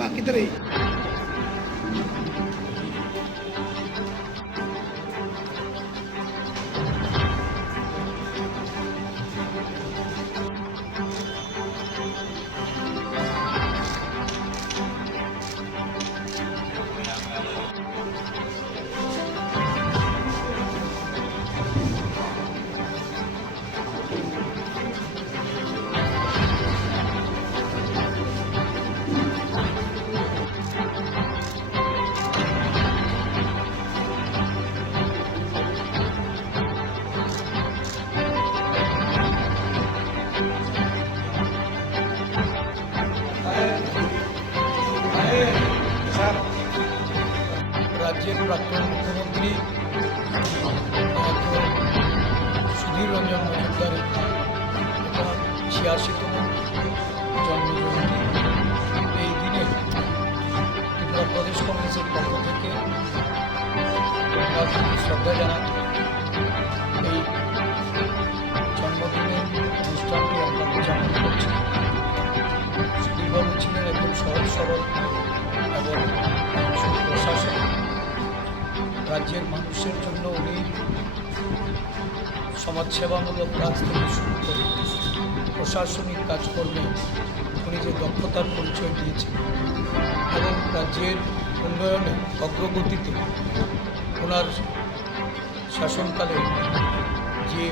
বাকিদের এই রাজ্যের প্রাক্তন মুখ্যমন্ত্রী সুধীর রঞ্জন মজুমদারের 86তম জন্মজয়ন্তী। এই দিনে ত্রিপুরা প্রদেশ কংগ্রেসের পক্ষ থেকে শ্রদ্ধা জানাতে এই জন্মদিনের অনুষ্ঠানটি আমরা উদযাপন করছি। সুধীরবাবু ছিলেন একদম সহজ সরল এবং সুপ্রশাসক। রাজ্যের মানুষের জন্য উনি সমাজসেবামূলক কাজ থেকে শুরু করে প্রশাসনিক কাজকর্মে উনি যে দক্ষতার পরিচয় দিয়েছেন এবং রাজ্যের উন্নয়নে অগ্রগতিতে ওনার শাসনকালে যে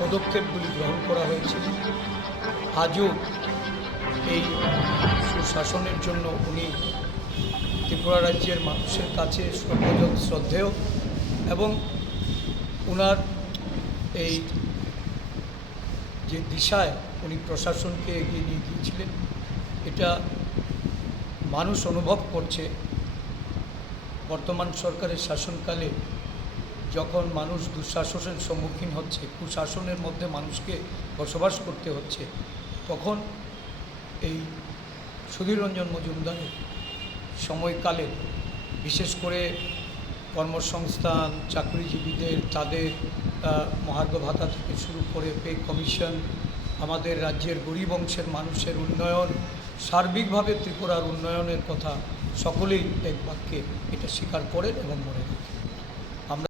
পদক্ষেপগুলি গ্রহণ করা হয়েছে, আজও এই সুশাসনের জন্য উনি ত্রিপুরা রাজ্যের মানুষের কাছে সর্বজন শ্রদ্ধেয় এবং ওনার এই যে দিশায় উনি প্রশাসনকে এগিয়ে নিয়ে গিয়েছিলেন, এটা মানুষ অনুভব করছে। বর্তমান সরকারের শাসনকালে যখন মানুষ দুঃশাসনের সম্মুখীন হচ্ছে, কুশাসনের মধ্যে মানুষকে বসবাস করতে হচ্ছে, তখন এই সুধীর রঞ্জন মজুমদারের সময়কালে বিশেষ করে কর্মসংস্থান, চাকরিজীবীদের তাদের মহার্ঘ ভাতা থেকে শুরু করে পে কমিশন, আমাদের রাজ্যের গরিব অংশের মানুষের উন্নয়ন, সার্বিকভাবে ত্রিপুরার উন্নয়নের কথা সকলেই এক বাক্যে এটা স্বীকার করেন এবং মনে রাখেন।